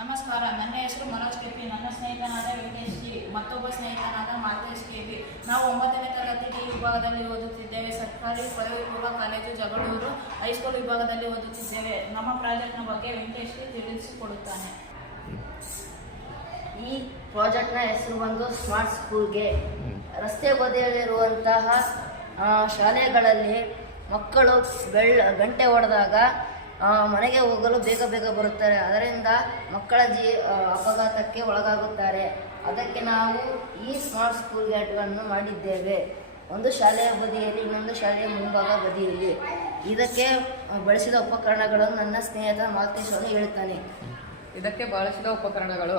ನಮಸ್ಕಾರ, ನನ್ನ ಹೆಸರು ಮನೋಜ್ ಕೆಪಿ. ನನ್ನ ಸ್ನೇಹಿತನಾದ ವೆಂಕಟೇಶ್ ಜಿ, ಮತ್ತೊಬ್ಬ ಸ್ನೇಹಿತನಾದ ಮಾಲ್ತೇಶ್ ಕೆಪಿ. ನಾವು 9ನೇ ತರಗತಿ ಡಿ ವಿಭಾಗದಲ್ಲಿ ಓದುತ್ತಿದ್ದೇವೆ. ಸರ್ಕಾರಿ ಪದವಿ ಪೂರ್ವ ಕಾಲೇಜು ಜಗಳೂರು ಹೈಸ್ಕೂಲ್ ವಿಭಾಗದಲ್ಲಿ ಓದುತ್ತಿದ್ದೇವೆ. ನಮ್ಮ ಪ್ರಾಜೆಕ್ಟ್ನ ಬಗ್ಗೆ ವೆಂಕಟೇಶ್ ತಿಳಿಸಿಕೊಡುತ್ತಾನೆ. ಈ ಪ್ರಾಜೆಕ್ಟ್ನ ಹೆಸರು ಬಂದು ಸ್ಮಾರ್ಟ್ ಸ್ಕೂಲ್ಗೆ. ರಸ್ತೆ ಬದಿಯಲ್ಲಿರುವಂತಹ ಶಾಲೆಗಳಲ್ಲಿ ಮಕ್ಕಳು ಗಂಟೆ ಹೊಡೆದಾಗ ಮನೆಗೆ ಹೋಗಲು ಬೇಗ ಬೇಗ ಬರುತ್ತಾರೆ. ಅದರಿಂದ ಮಕ್ಕಳ ಅಪಘಾತಕ್ಕೆ ಒಳಗಾಗುತ್ತಾರೆ. ಅದಕ್ಕೆ ನಾವು ಈ ಸ್ಮಾರ್ಟ್ ಸ್ಕೂಲ್ ಗೇಟ್ಗಳನ್ನು ಮಾಡಿದ್ದೇವೆ. ಒಂದು ಶಾಲೆಯ ಬದಿಯಲ್ಲಿ, ಇನ್ನೊಂದು ಶಾಲೆಯ ಮುಂಭಾಗ ಬದಿಯಲ್ಲಿ. ಇದಕ್ಕೆ ಬಳಸಿದ ಉಪಕರಣಗಳನ್ನು ನನ್ನ ಸ್ನೇಹಿತ ಮಾಲ್ತೇಶ್ ಅವರು ಹೇಳುತ್ತಾನೆ. ಇದಕ್ಕೆ ಬಳಸಿದ ಉಪಕರಣಗಳು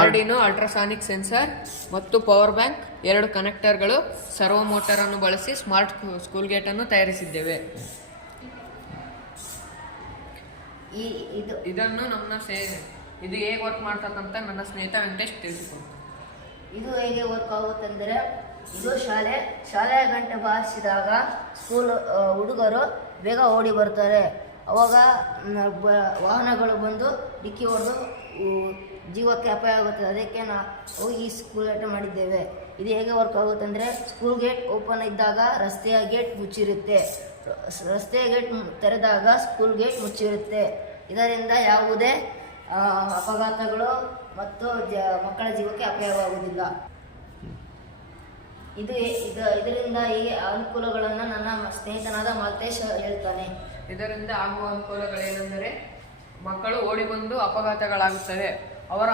ಆರ್ಡಿನೋ ಅಲ್ಟ್ರಾಸಾನಿಕ್ ಸೆನ್ಸರ್ ಮತ್ತು ಪವರ್ ಬ್ಯಾಂಕ್, 2 ಕನೆಕ್ಟರ್ಗಳು, ಸರ್ವೋ ಮೋಟರ್ ಅನ್ನು ಬಳಸಿ ಸ್ಮಾರ್ಟ್ ಸ್ಕೂಲ್ ಗೇಟ್ ಅನ್ನು ತಯಾರಿಸಿದ್ದೇವೆ. ಇದನ್ನು ಇದು ಹೇಗೆ ವರ್ಕ್ ಮಾಡ್ತಕ್ಕಂತ ನನ್ನ ಸ್ನೇಹಿತ ವೆಂಕಟೇಶ್ ತಿಳಿಸಿಕೊಡ್ತಾರೆ. ಇದು ಹೇಗೆ ವರ್ಕ್ ಆಗುತ್ತೆಂದರೆ, ಇದು ಶಾಲೆಯ ಗಂಟೆ ಬಾರಿಸಿದಾಗ ಸ್ಕೂಲ್ ಹುಡುಗರು ಬೇಗ ಓಡಿ ಬರ್ತಾರೆ. ಅವಾಗ ವಾಹನಗಳು ಬಂದು ಡಿಕ್ಕಿ ಹೊಡೆದು ಜೀವಕ್ಕೆ ಅಪಾಯ ಆಗುತ್ತದೆ. ಅದಕ್ಕೆ ನಾವು ಈ ಸ್ಕೂಲ್ ಗೇಟ್ ಮಾಡಿದ್ದೇವೆ. ಇದು ಹೇಗೆ ವರ್ಕ್ ಆಗುತ್ತೆ ಅಂದರೆ, ಸ್ಕೂಲ್ ಗೇಟ್ ಓಪನ್ ಇದ್ದಾಗ ರಸ್ತೆಯ ಗೇಟ್ ಮುಚ್ಚಿರುತ್ತೆ, ರಸ್ತೆಯ ಗೇಟ್ ತೆರೆದಾಗ ಸ್ಕೂಲ್ ಗೇಟ್ ಮುಚ್ಚಿರುತ್ತೆ. ಇದರಿಂದ ಯಾವುದೇ ಅಪಘಾತಗಳು ಮತ್ತು ಮಕ್ಕಳ ಜೀವಕ್ಕೆ ಅಪಾಯವಾಗುವುದಿಲ್ಲ. ಇದರಿಂದ ಈ ಅನುಕೂಲಗಳನ್ನು ನನ್ನ ಸ್ನೇಹಿತನಾದ ಮಾಲ್ತೇಶ್ ಹೇಳ್ತಾನೆ. ಇದರಿಂದ ಆಗುವ ಅನುಕೂಲಗಳೇನೆಂದರೆ, ಮಕ್ಕಳು ಓಡಿ ಬಂದು ಅಪಘಾತಗಳಾಗುತ್ತವೆ, ಅವರ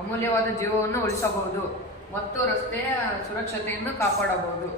ಅಮೂಲ್ಯವಾದ ಜೀವವನ್ನು ಉಳಿಸಬಹುದು ಮತ್ತು ರಸ್ತೆಯ ಸುರಕ್ಷತೆಯನ್ನು ಕಾಪಾಡಬಹುದು.